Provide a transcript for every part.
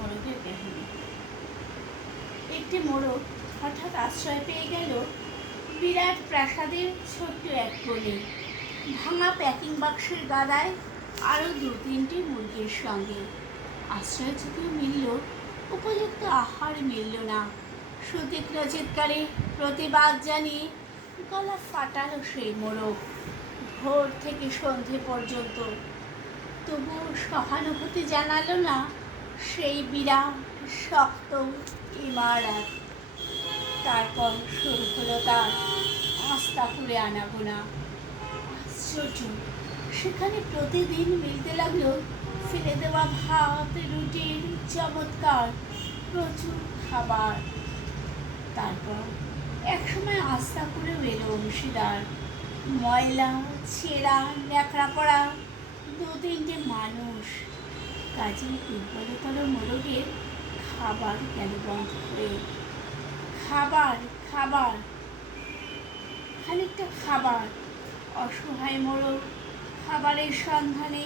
মোরগের কাহিনী। একটি মোরগ হঠাৎ আশ্রয় পেয়ে গেল বিরাট প্রাসাদের ছোট্ট এক কোণে, ভাঙা প্যাকিং বাক্সের গাদায় আরও 2-3টি মুরগির সঙ্গে। আশ্রয় যদিও মিলল, উপযুক্ত আহার মিলল না। সুতীক্ষ্ণ চিৎকারে প্রতিবাদ জানিয়ে গলা ফাটালো সেই মোরগ ভোর থেকে সন্ধে পর্যন্ত। তবুও সহানুভূতি জানালো না সেই বিরাট শক্ত ইমারত। তারপর শুরু হলো তার আস্তাকুঁড়ে আনাগোনা। আশ্চর্য, সেখানে প্রতিদিন মিলতে লাগলো ফেলে দেওয়া ভাত, রুটির চমৎকার প্রচুর খাবার। তারপর একসময় আস্তাকুঁড়েও এলো অংশীদার, ময়লা, ছেঁড়া, ন্যাকড়া পড়া 2-3টে মানুষ। কাজেই দুর্বলতর মোরগের খাবার গেল বন্ধ হয়ে। খাবার, খাবার, খানিকটা খাবার। অসহায় মোরগ খাবারের সন্ধানে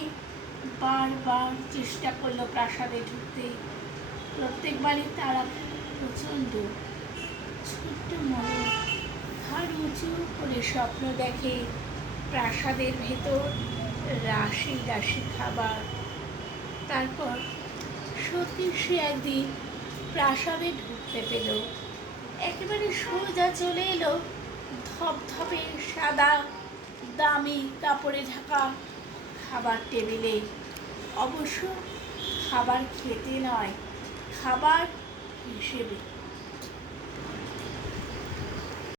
বারবার চেষ্টা করলো প্রাসাদে ঢুকতে। প্রত্যেকবারই তারা প্রচণ্ড। ছোট্ট মোরগ ঘাড় উঁচু করে স্বপ্ন দেখে প্রাসাদের ভেতর রাশি রাশি খাবার। তারপর সত্যি সে একদিন প্রাসাদে ঢুকতে পেল। একেবারে সোজা চলে এলো ধপধপে সাদা দামি কাপড়ে ঢাকা খাবার টেবিলে। অবশ্য খাবার খেতে নয়, খাবার হিসেবে।